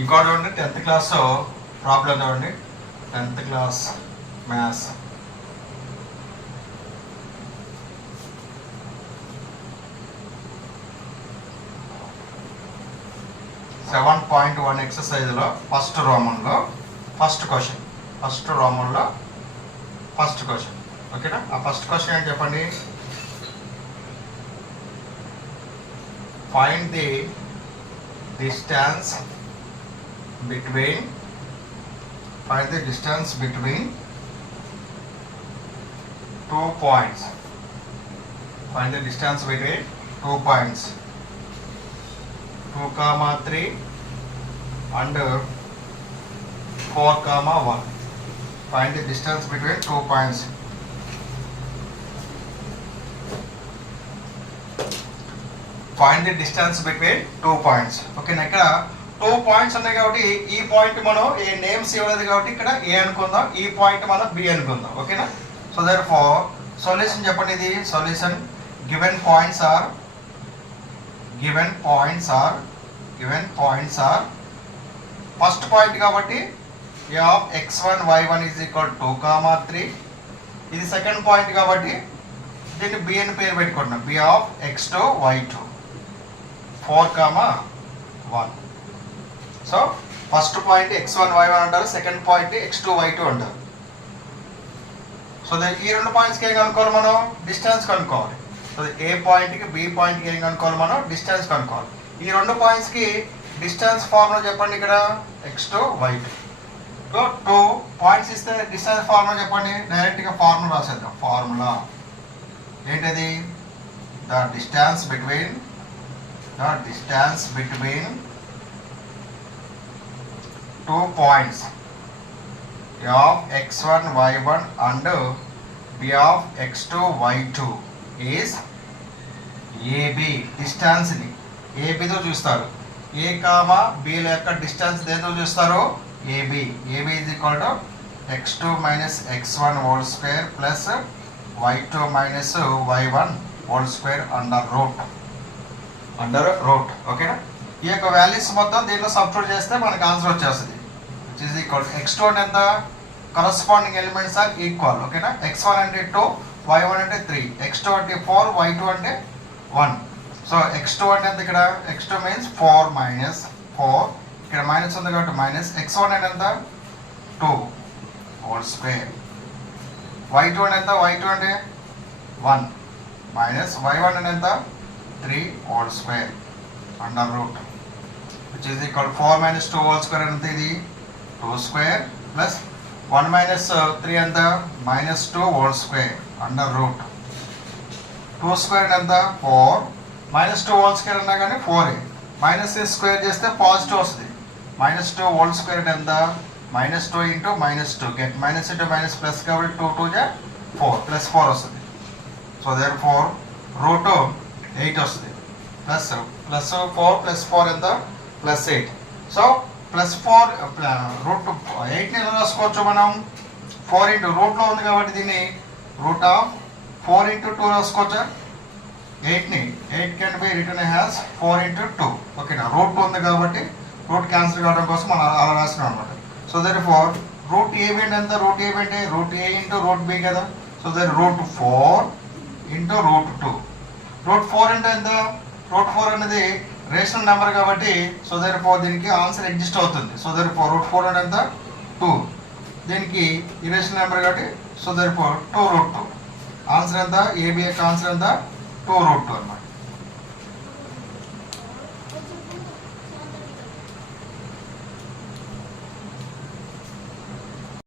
ఇంకోటి చూడండి 10th class problem చూడండి 10th క్లాస్ మ్యాథ్స్. (7.1) ఎక్సర్సైజ్లో ఫస్ట్ రోమన్లో ఫస్ట్ క్వశ్చన్. ఓకేనా? ఆ ఫస్ట్ క్వశ్చన్ ఏంటి చెప్పండి. Find the distance between 2 points. Find the distance between 2 points 2, 3 and 4, 1. Find the distance between 2 points. Find the distance between 2 points. ఓకేనా? ఇక్కడ 2 పాయింట్స్ ఉన్నాయి కాబట్టి ఈ పాయింట్ మనం ఏ నేమ్స్ ఇవ్వలేదు కాబట్టి ఇక్కడ ఏ అనుకుందాం, ఈ పాయింట్ మనం బి అనుకుందాం. ఓకేనా? సో దేర్ఫోర్ సొల్యూషన్ చెప్పండి. ఇది solution. Given points are first point కాబట్టి A of x1 y1 is equal to 2, 3. ఇది సెకండ్ పాయింట్ కాబట్టి దీన్ని బి అని పేరు పెట్టుకుంటున్నాం. B of x2 y2 4, 1. So first point x1 y1 అంటారు, సెకండ్ పాయింట్ x2 y2 అంటారు. సో ఈ రెండు పాయింట్స్కి ఏం కనుక్కోవాలి మనం? డిస్టెన్స్ కనుక్కోవాలి. సో ఏ పాయింట్కి బి పాయింట్కి ఏం కనుక్కోవాలి మనం? డిస్టెన్స్ కనుక్కోవాలి. ఈ రెండు పాయింట్స్కి డిస్టెన్స్ ఫార్ములా చెప్పండి. ఇక్కడ x2 y2. సో 2 పాయింట్స్ ఇస్తే డిస్టెన్స్ ఫార్ములా చెప్పండి. డైరెక్ట్గా ఫార్ములా రాసేద్దాం. ఫార్ములా ఏంటది? The distance between 2 points A of x1 y1 and B of x2 y2 is AB. Distance ని ఏబితో చూస్తారు. ఏ కామా బి యొక్క డిస్టెన్స్ దేంతో చూస్తారు? AB. AB is equal to x2 minus x1 whole square plus y2 minus y1 whole square under root. ఓకేనా? ఈ యొక్క వాల్యూస్ మొత్తం దీంట్లో సబ్స్టిట్యూట్ చేస్తే మనకి ఆన్సర్ వచ్చేస్తుంది. విచ్ ఈజ్ ఈక్వల్ x2 అంటే ఎంత? Corresponding elements are equal. ఓకేనా? x1 అంటే 2, y1 అంటే 3, x2 అంటే 4, y2 అంటే 1. సో x2 అంటే ఎంత? ఇక్కడ x2 మీన్స్ 4 మైనస్ 4, ఇక్కడ మైనస్ ఉంది కాబట్టి మైనస్. x1 అంటే ఎంత? 2 హోల్ స్క్వేర్. y2 అంటే ఎంత? y2 అంటే 1 మైనస్ y1 అంటే ఎంత? 3 whole square under route. Which is equal 4 మైనస్ 2 హోల్ స్క్వేర్ అంటే ఇది 2 స్క్వేర్ ప్లస్ 1 మైనస్ 3 ఎంత? మైనస్ 2 హోల్ స్క్వేర్ అండర్ రూట్. 2 స్క్వేర్ ఎంత? 4 మైనస్ 2 హోల్ స్క్వేర్ అన్నా కానీ 4. మైనస్ స్క్వేర్ చేస్తే పాజిటివ్ వస్తుంది. మైనస్ 2 హోల్ స్క్వేర్ ఎంత? మైనస్ 2 into minus 2 get minus into minus plus కాబట్టి 2 2 4 ప్లస్ 4 వస్తుంది. సో దేర్ 4 రూట్ 8 వస్తుంది. ప్లస్ 4 ప్లస్ 4 ఎంత? ప్లస్ 8. సో ప్లస్ 4 రూట్ 8ని ఎలా రాసుకోవచ్చు మనం? 4 ఇంటూ రూట్లో ఉంది కాబట్టి దీన్ని రూట్ ఆఫ్ 4 ఇంటూ 2 రాసుకోవచ్చా? 8 కెన్ బి రిటర్న్ హ్యాస్ 4 ఇంటూ 2. ఓకేనా? రూట్ ఉంది కాబట్టి రూట్ క్యాన్సిల్ కావడం కోసం మనం అలా రాసినాం అనమాట. సో దర్ 4 రూట్ ఏబి అంటే ఎంత? రూట్ ఏబి అంటే root A into root B కదా. So there root 4 into root 2. Root 4 అంటే ఎంత? రూట్ 4 అనేది రేషనల్ నెంబర్ కాబట్టి సో దర్ 4 దీనికి ఆన్సర్ ఎగ్జిస్ట్ అవుతుంది. సో దర్ 4 రూట్ 4 అంటే ఎంత? 2. దీనికి ఇరేషనల్ నెంబర్ కాబట్టి సో దర్ 2 రూట్ 2. ఆన్సర్ ఎంత? ఏబి యొక్క ఆన్సర్ ఎంత? 2 రూట్ 2 అన్నమాట.